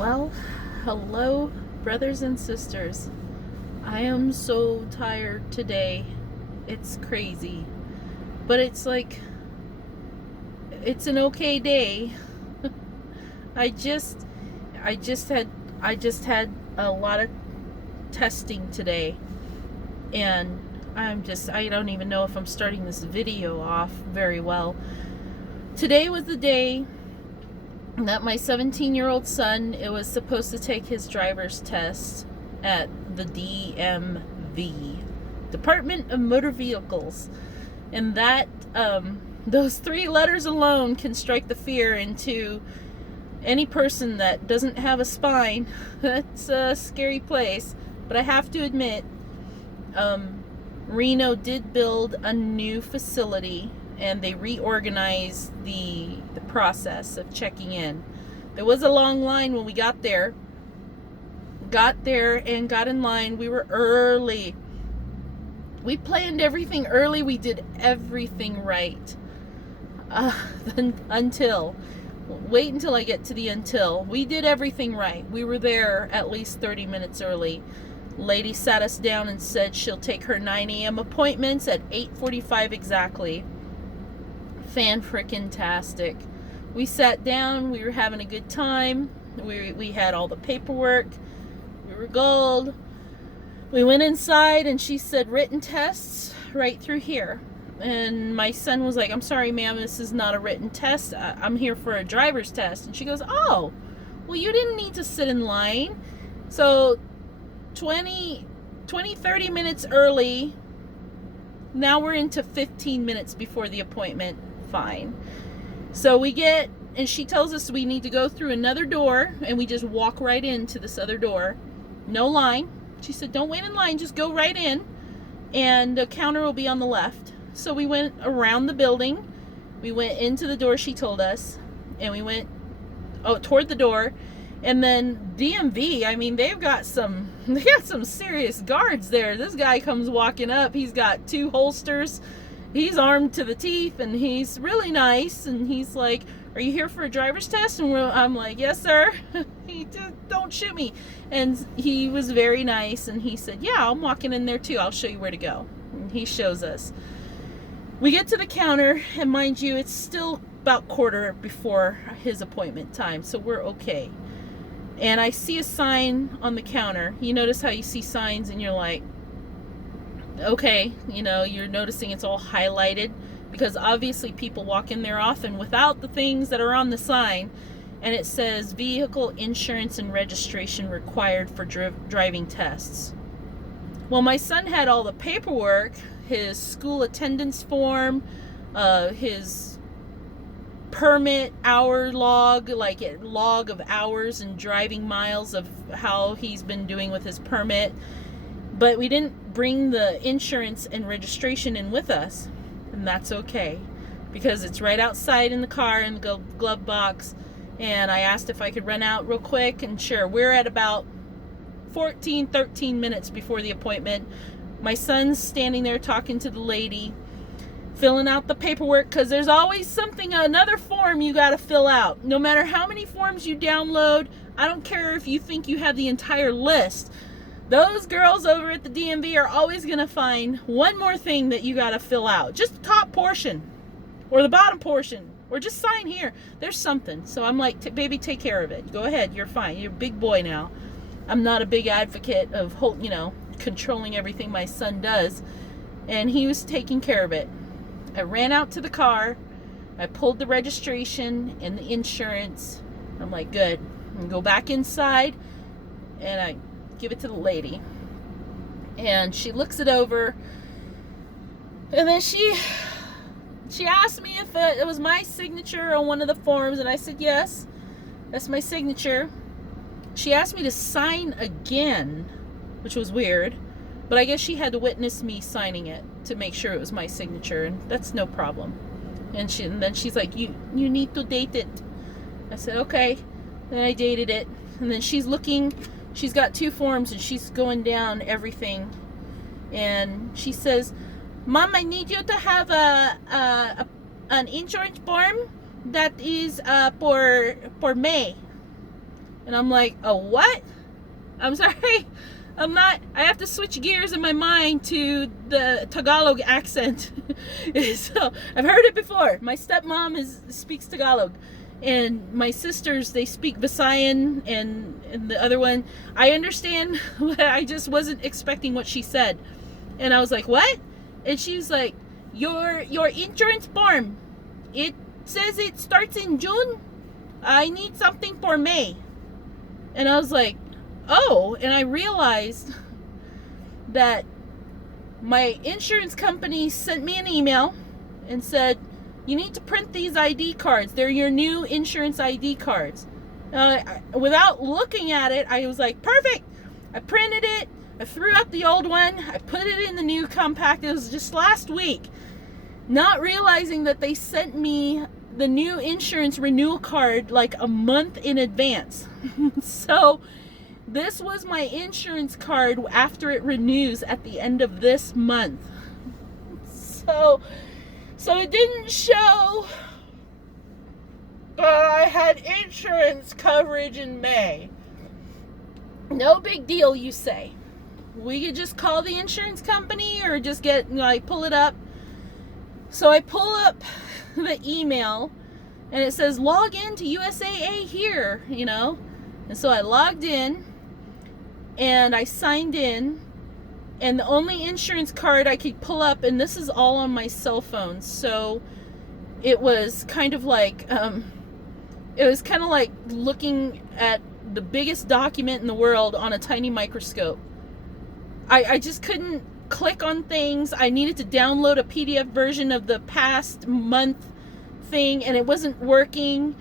Well, hello, brothers and sisters. I am so tired today. It's crazy. But it's like, it's an okay day. I just, I just had a lot of testing today. And I don't even know if I'm starting this video off very well. Today was the day that my 17-year-old son, it was supposed to take his driver's test at the DMV, Department of Motor Vehicles. And that, those three letters alone can strike the fear into any person that doesn't have a spine. That's a scary place. But I have to admit, Reno did build a new facility and they reorganized the process of checking in. There was a long line when we got there. Got there and got in line. We were early. We planned everything early. We did everything right. Until. Wait until I get to the until. We did everything right. We were there at least 30 minutes early. Lady sat us down and said she'll take her 9 a.m. appointments at 8:45 exactly. Fan-frickin-tastic. We sat down. We were having a good time. We had all the paperwork. We were gold. We went inside and she said written tests right through here. And my son was like, "I'm sorry, ma'am, this is not a written test. I'm here for a driver's test." And she goes, "Oh, well, you didn't need to sit in line." So 30 minutes early. Now we're into 15 minutes before the appointment. Fine. So we get, and she tells us we need to go through another door, and we just walk right into this other door. No line. She said, "Don't wait in line, just go right in, and the counter will be on the left." So we went around the building. We went into the door she told us, and we went toward the door. And then DMV, I mean, they got some serious guards there. This guy comes walking up. He's got 2 holsters. He's armed to the teeth, and he's really nice. And he's like, "Are you here for a driver's test?" And I'm like, "Yes, sir." He just, "Don't shoot me." And he was very nice. And he said, "Yeah, I'm walking in there too. I'll show you where to go." And he shows us. We get to the counter, and mind you, it's still about quarter before his appointment time. So we're okay. And I see a sign on the counter. You notice how you see signs and you're like, okay, you're noticing it's all highlighted because obviously people walk in there often without the things that are on the sign, and it says vehicle insurance and registration required for driving tests. Well, my son had all the paperwork, his school attendance form, his permit hour log, like a log of hours and driving miles of how he's been doing with his permit. But we didn't bring the insurance and registration in with us. And that's okay, because it's right outside in the car in the glove box. And I asked if I could run out real quick, and sure, we're at about 13 minutes before the appointment. My son's standing there talking to the lady, filling out the paperwork, because there's always another form you got to fill out. No matter how many forms you download, I don't care if you think you have the entire list. Those girls over at the DMV are always going to find one more thing that you got to fill out. Just the top portion or the bottom portion, or just sign here. There's something. So I'm like, "Baby, take care of it. Go ahead. You're fine. You're a big boy now." I'm not a big advocate of controlling everything my son does. And he was taking care of it. I ran out to the car. I pulled the registration and the insurance. I'm like, good. And go back inside, and I give it to the lady. And she looks it over. And then she asked me if it was my signature on one of the forms. And I said, yes, that's my signature. She asked me to sign again, which was weird. But I guess she had to witness me signing it to make sure it was my signature, and that's no problem. And then she's like, you need to date it. I said, okay. Then I dated it. And then she's got 2 forms, and she's going down everything. And she says, "Mom, I need you to have an insurance form that is for May." And I'm like, oh, what? I'm sorry. I have to switch gears in my mind to the Tagalog accent. So I've heard it before. My stepmom speaks Tagalog. And my sisters, they speak Visayan, and the other one, I understand. I just wasn't expecting what she said. And I was like, what? And she was like, your insurance form, it says it starts in June. I need something for May. And I was like, oh. And I realized that my insurance company sent me an email and said, you need to print these ID cards. They're your new insurance ID cards. Without looking at it, I was like, perfect. I printed it. I threw out the old one. I put it in the new compact. It was just last week. Not realizing that they sent me the new insurance renewal card like a month in advance. So this was my insurance card after it renews at the end of this month. So it didn't show I had insurance coverage in May. No big deal, you say. We could just call the insurance company or just pull it up. So I pull up the email and it says log in to USAA here, And so I logged in and I signed in. And the only insurance card I could pull up, and this is all on my cell phone, so it was kind of like looking at the biggest document in the world on a tiny microscope. I just couldn't click on things. I needed to download a PDF version of the past month thing, and it wasn't working.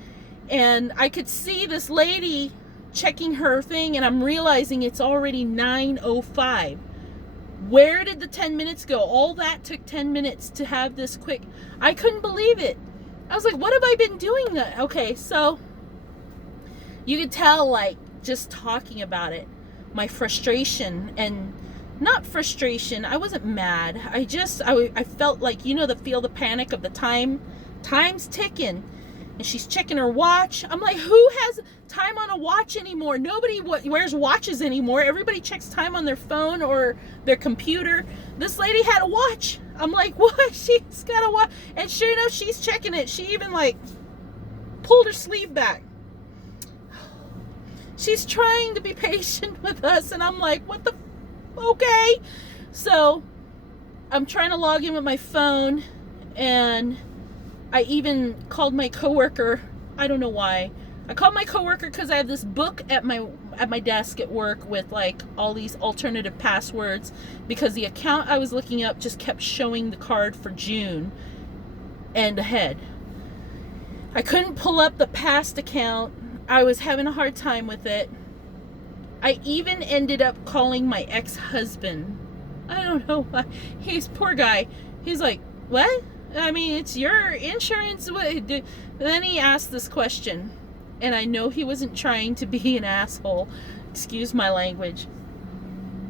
And I could see this lady checking her thing, and I'm realizing it's already 9:05. Where did the 10 minutes go? All that took 10 minutes to have this quick. I couldn't believe it. I was like, what have I been doing? Okay, so you could tell, just talking about it, my frustration. And not frustration, I wasn't mad. I felt like, the panic of the time's ticking. And she's checking her watch. I'm like, who has time on a watch anymore? Nobody wears watches anymore. Everybody checks time on their phone or their computer. This lady had a watch. I'm like, what? She's got a watch. And sure enough, she's checking it. She even pulled her sleeve back. She's trying to be patient with us. And I'm like, okay. So I'm trying to log in with my phone, and I even called my coworker. I don't know why. I called my coworker because I have this book at my desk at work with all these alternative passwords, because the account I was looking up just kept showing the card for June and ahead. I couldn't pull up the past account. I was having a hard time with it. I even ended up calling my ex-husband. I don't know why. He's poor guy. He's like, what? I mean, it's your insurance. Then he asked this question, and I know he wasn't trying to be an asshole. Excuse my language.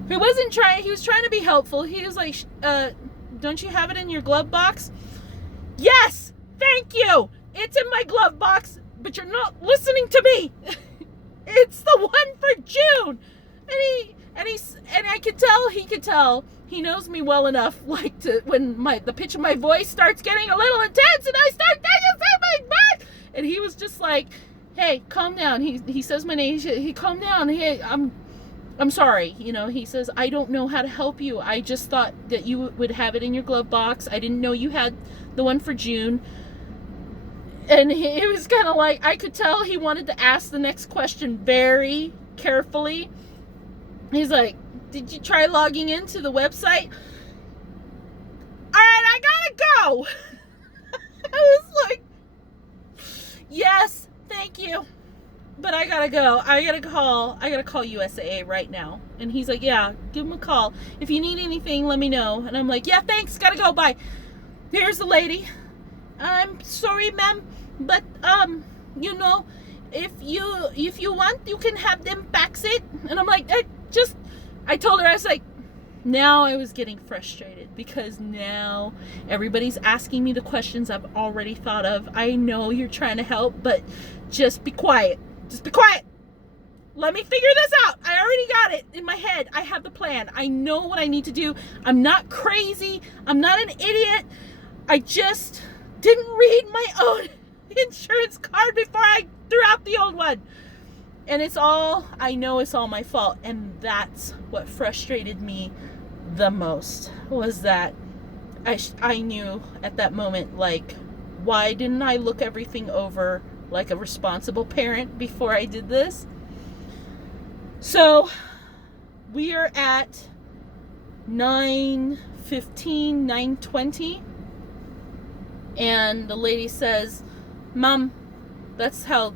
He wasn't trying. He was trying to be helpful. He was like, don't you have it in your glove box? Yes, thank you. It's in my glove box, but you're not listening to me. It's the one for June. And I could tell, he could tell. He knows me well enough, when the pitch of my voice starts getting a little intense and I start taking back. And he was just like, hey, calm down. He says my name. He calm down. Hey, I'm sorry. He says, I don't know how to help you. I just thought that you would have it in your glove box. I didn't know you had the one for June. And it was kind of like, I could tell he wanted to ask the next question very carefully. He's like, did you try logging into the website? All right, I gotta go. I was like, yes, thank you, but I gotta go. I gotta call USAA right now. And he's like, yeah, give him a call. If you need anything, let me know. And I'm like, yeah, thanks, gotta go, bye. Here's the lady. I'm sorry, ma'am, but if you want, you can have them fax it. And I'm like, I told her, I was like, now I was getting frustrated because now everybody's asking me the questions I've already thought of. I know you're trying to help, but just be quiet. Just be quiet. Let me figure this out. I already got it in my head. I have the plan. I know what I need to do. I'm not crazy. I'm not an idiot. I just didn't read my own insurance card before I threw out the old one. And I know it's all my fault. And that's what frustrated me the most, was that I knew at that moment, like, why didn't I look everything over like a responsible parent before I did this? So we are at 9:15, 9:20, and the lady says, Mom, that's how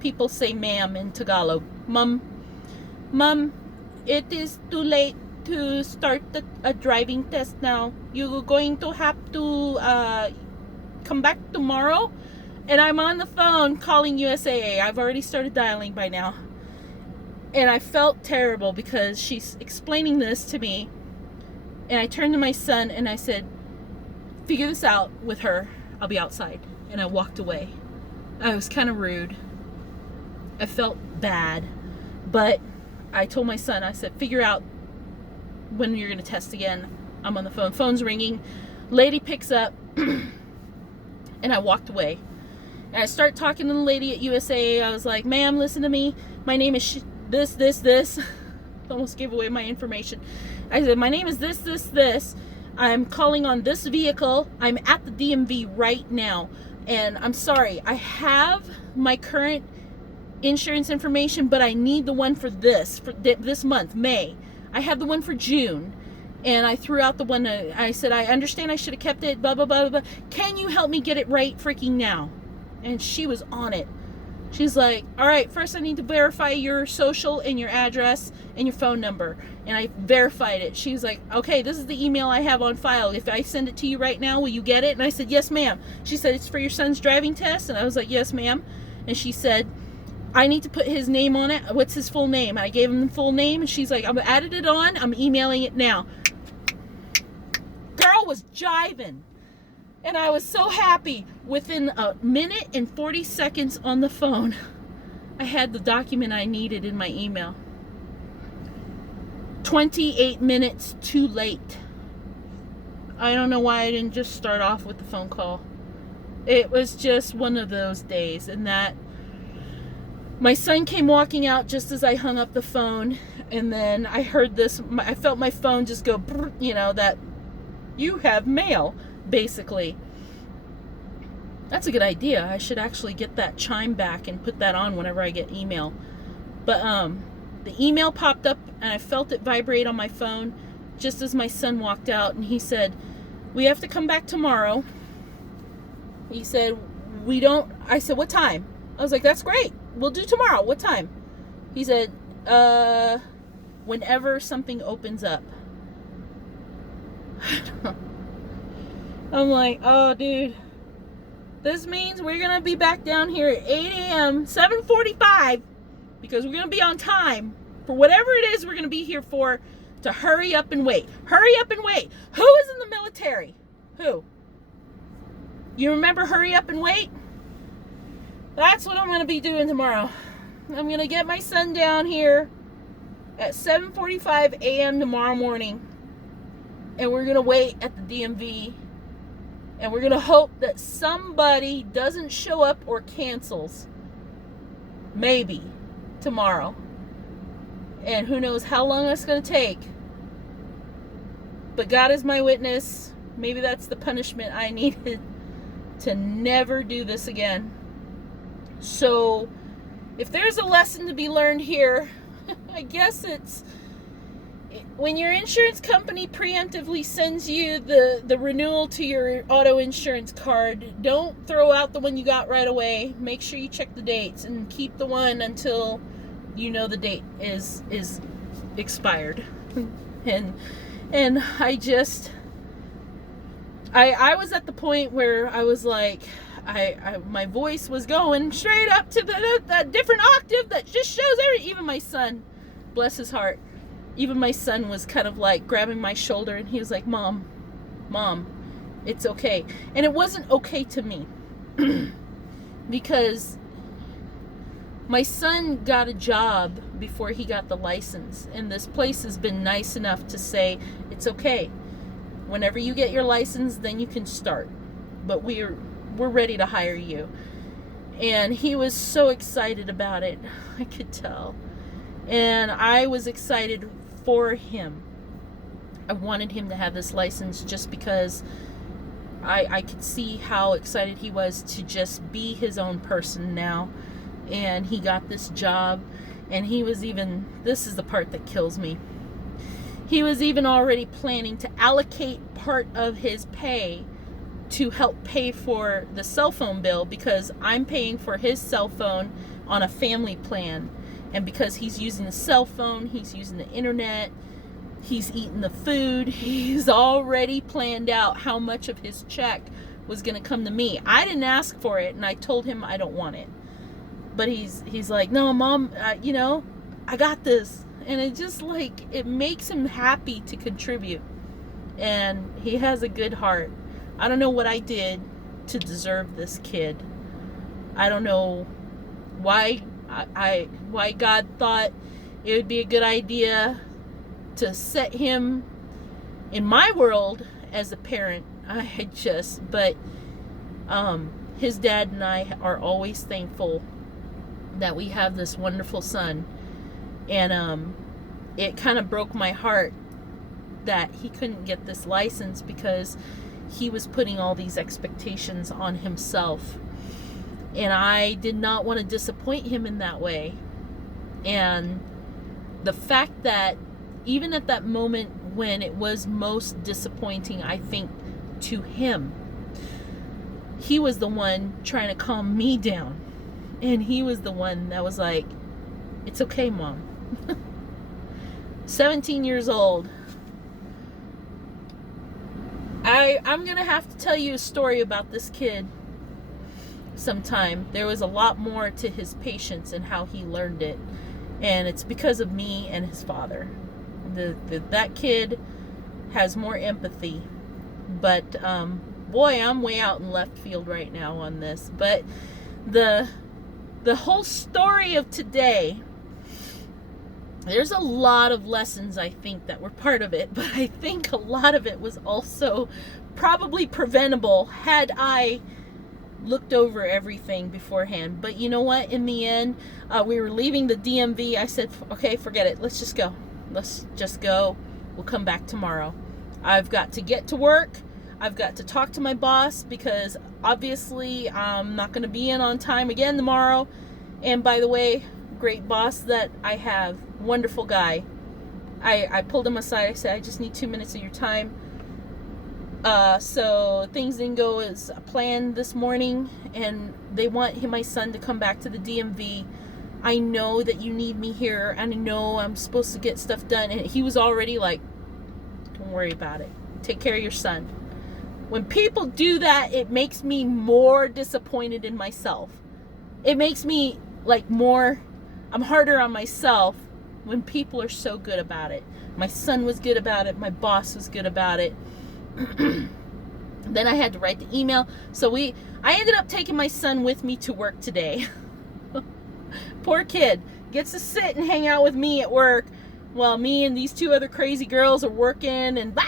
people say ma'am in Tagalog. Mom, it is too late to start a driving test now. You're going to have to come back tomorrow. And I'm on the phone calling USAA. I've already started dialing by now. And I felt terrible because she's explaining this to me. And I turned to my son and I said, figure this out with her. I'll be outside. And I walked away. I was kind of rude. I felt bad. But I told my son, I said, figure out when you're going to test again. I'm on the phone. Phone's ringing. Lady picks up. And I walked away. And I start talking to the lady at USAA. I was like, ma'am, listen to me. My name is this. Almost gave away my information. I said, my name is this. I'm calling on this vehicle. I'm at the DMV right now. And I'm sorry. I have my current insurance information, but I need the one for this month, May. I have the one for June. And I threw out the one. I said, I understand I should have kept it, blah, blah, blah, blah. Can you help me get it right freaking now? And she was on it. She's like, all right, first I need to verify your social and your address and your phone number. And I verified it. She's like, okay, this is the email I have on file. If I send it to you right now, will you get it? And I said, yes, ma'am. She said, it's for your son's driving test. And I was like, yes, ma'am. And she said, I need to put his name on it. What's his full name? I gave him the full name. And she's like, I've added it on. I'm emailing it now. Girl was jiving. And I was so happy. Within a minute and 40 seconds on the phone, I had the document I needed in my email. 28 minutes too late. I don't know why I didn't just start off with the phone call. It was just one of those days. And that my son came walking out just as I hung up the phone. And then I heard this. I felt my phone just go, that you have mail, basically. That's a good idea. I should actually get that chime back and put that on whenever I get email. But the email popped up and I felt it vibrate on my phone just as my son walked out, and he said, we have to come back tomorrow. He said, I said, what time? I was like, that's great. We'll do tomorrow. What time? He said, whenever something opens up. I'm like, oh, dude. This means we're going to be back down here at 8 a.m., 7:45, because we're going to be on time for whatever it is we're going to be here for, to hurry up and wait. Hurry up and wait. Who is in the military? Who? You remember hurry up and wait? That's what I'm going to be doing tomorrow. I'm going to get my son down here at 7:45 a.m. tomorrow morning, and we're going to wait at the DMV. And we're going to hope that somebody doesn't show up or cancels. Maybe tomorrow. And who knows how long that's going to take. But God is my witness. Maybe that's the punishment I needed to never do this again. So, if there's a lesson to be learned here, I guess it's when your insurance company preemptively sends you the renewal to your auto insurance card, don't throw out the one you got right away. Make sure you check the dates and keep the one until you know the date is expired. And I was at the point where I was like, my voice was going straight up to that different octave that just shows even my son, bless his heart. Even my son was kind of like grabbing my shoulder, and he was like, Mom, it's okay. And it wasn't okay to me because My son got a job before he got the license, and this place has been nice enough to say, it's okay. Whenever you get your license, then you can start. But we're ready to hire you. And he was so excited about it. I could tell. And I was excited for him. I wanted him to have this license just because I could see how excited he was to just be his own person now. And he got this job, and he was even, this is the part that kills me, he was even already planning to allocate part of his pay to help pay for the cell phone bill, because I'm paying for his cell phone on a family plan. And because he's using the cell phone, he's using the internet, he's eating the food, he's already planned out how much of his check was going to come to me. I didn't ask for it, and I told him I don't want it. But he's like, no, Mom, I got this. And it just like, it makes him happy to contribute. And he has a good heart. I don't know what I did to deserve this kid. I don't know why why God thought it would be a good idea to set him in my world as a parent. But his dad and I are always thankful that we have this wonderful son. And it kind of broke my heart that he couldn't get this license because he was putting all these expectations on himself. And I did not want to disappoint him in that way. And the fact that even at that moment when it was most disappointing, I think, to him, he was the one trying to calm me down. And he was the one that was like, it's okay, Mom. 17 years old. I'm going to have to tell you a story about this kid sometime. There was a lot more to his patience and how he learned it. And it's because of me and his father. That kid has more empathy. But, boy, I'm way out in left field right now on this. But the whole story of today, there's a lot of lessons, I think, that were part of it, but I think a lot of it was also probably preventable had I looked over everything beforehand. But you know what? In the end, we were leaving the DMV. I said, okay, forget it. Let's just go. We'll come back tomorrow. I've got to get to work. I've got to talk to my boss because obviously I'm not going to be in on time again tomorrow. And by the way, great boss that I have, wonderful guy. I pulled him aside. I said, I just need 2 minutes of your time. So things didn't go as planned this morning, and they want my son to come back to the DMV. I know that you need me here, and I know I'm supposed to get stuff done. And he was already like, don't worry about it. Take care of your son. When people do that, it makes me more disappointed in myself. It makes me like I'm harder on myself when people are so good about it. My son was good about it. My boss was good about it. Then I had to write the email. So I ended up taking my son with me to work today. Poor kid gets to sit and hang out with me at work while me and these two other crazy girls are working, and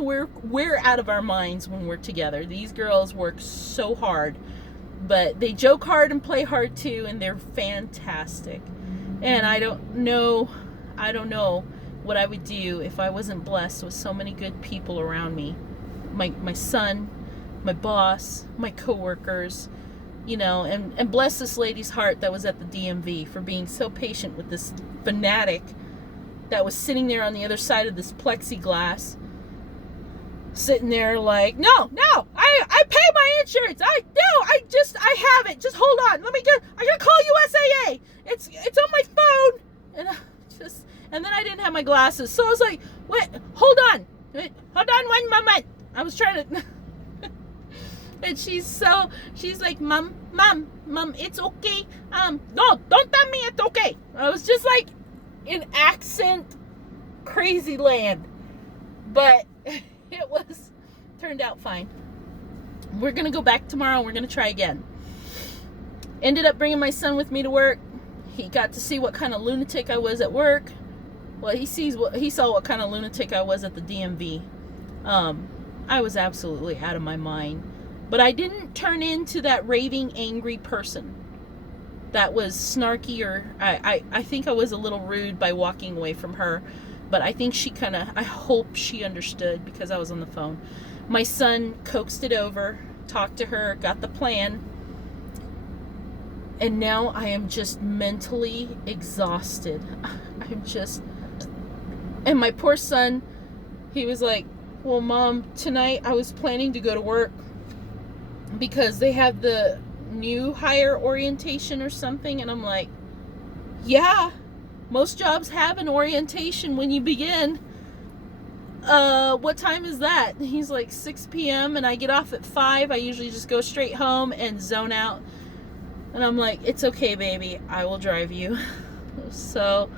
we're out of our minds when we're together. These girls work so hard, but they joke hard and play hard too, and they're fantastic. And I don't know what I would do if I wasn't blessed with so many good people around me. My son, my boss, my coworkers, and bless this lady's heart that was at the DMV for being so patient with this fanatic that was sitting there on the other side of this plexiglass, sitting there like, no, I pay my insurance. I have it. Just hold on. I gotta call USAA. It's on my phone. And then I didn't have my glasses. So I was like, wait, hold on one moment. I was trying to, and she's like, Mom, it's okay. No, don't tell me it's okay. I was just like in accent crazy land, but it turned out fine. We're going to go back tomorrow and we're going to try again. Ended up bringing my son with me to work. he got to see what kind of lunatic I was at work. Well, he saw what kind of lunatic I was at the DMV. I was absolutely out of my mind. But I didn't turn into that raving, angry person that was snarky, or I think I was a little rude by walking away from her. But I think I hope she understood because I was on the phone. My son coaxed it over, talked to her, got the plan. And now I am just mentally exhausted. And my poor son, he was like, well, Mom, tonight I was planning to go to work because they have the new hire orientation or something. And I'm like, yeah, most jobs have an orientation when you begin. What time is that? And he's like 6 p.m. and I get off at 5. I usually just go straight home and zone out. And I'm like, it's okay, baby. I will drive you. So,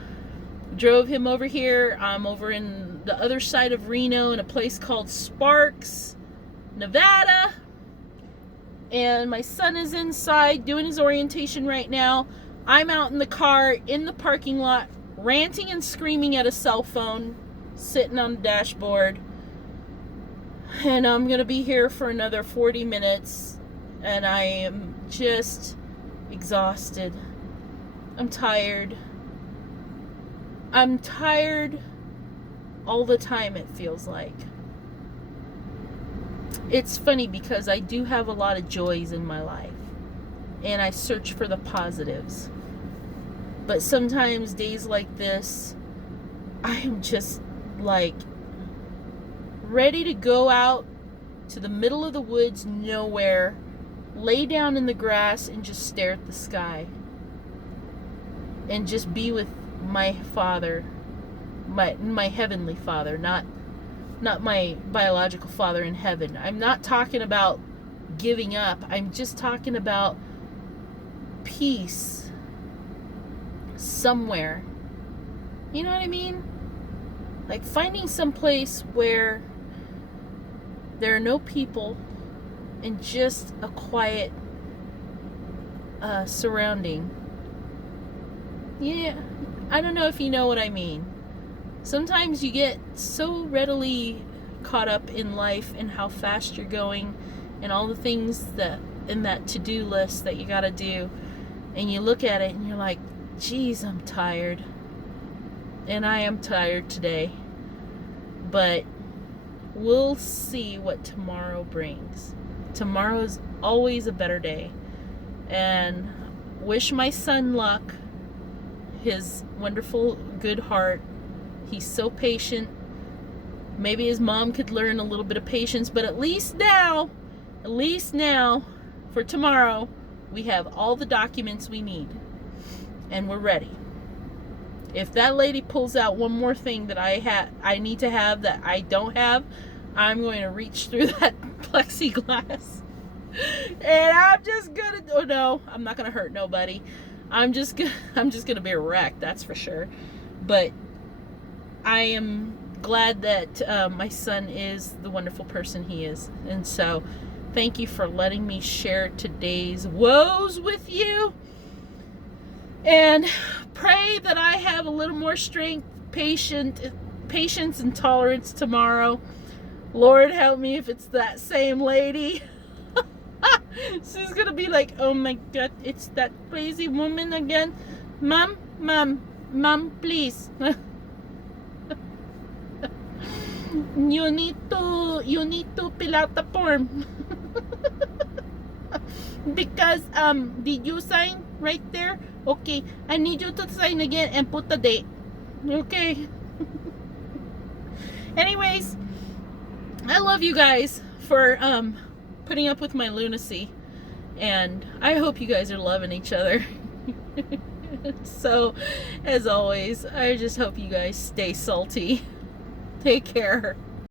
drove him over here. I'm over in the other side of Reno in a place called Sparks, Nevada. And my son is inside doing his orientation right now. I'm out in the car, in the parking lot, ranting and screaming at a cell phone, sitting on the dashboard. And I'm going to be here for another 40 minutes. And I am just exhausted. I'm tired. I'm tired all the time, it feels like. It's funny because I do have a lot of joys in my life. And I search for the positives. But sometimes days like this, I am just like ready to go out to the middle of the woods, nowhere, lay down in the grass and just stare at the sky. And just be with my Father, my heavenly Father, not my biological father in heaven. I'm not talking about giving up. I'm just talking about peace somewhere. You know what I mean? Like finding some place where there are no people and just a quiet surrounding. Yeah, I don't know if you know what I mean. Sometimes you get so readily caught up in life and how fast you're going and all the things that in that to-do list that you gotta do, and you look at it and you're like, geez, I'm tired. And I am tired today. But we'll see what tomorrow brings. Tomorrow's always a better day. And wish my son luck. His wonderful, good heart. He's so patient. Maybe his mom could learn a little bit of patience, but at least now, for tomorrow, we have all the documents we need. And we're ready. If that lady pulls out one more thing that I need to have that I don't have, I'm going to reach through that plexiglass. And I'm just gonna, oh no, I'm not gonna hurt nobody. I'm just gonna be a wreck, that's for sure. But I am glad that my son is the wonderful person he is. And so, thank you for letting me share today's woes with you. And pray that I have a little more strength, patience, and tolerance tomorrow. Lord, help me if it's that same lady. She's gonna be like, oh my God, it's that crazy woman again. Mom, please. You need to fill out the form. Because did you sign right there? Okay, I need you to sign again and put the date. Okay. Anyways, I love you guys for putting up with my lunacy, and I hope you guys are loving each other. So, as always, I just hope you guys stay salty. Take care.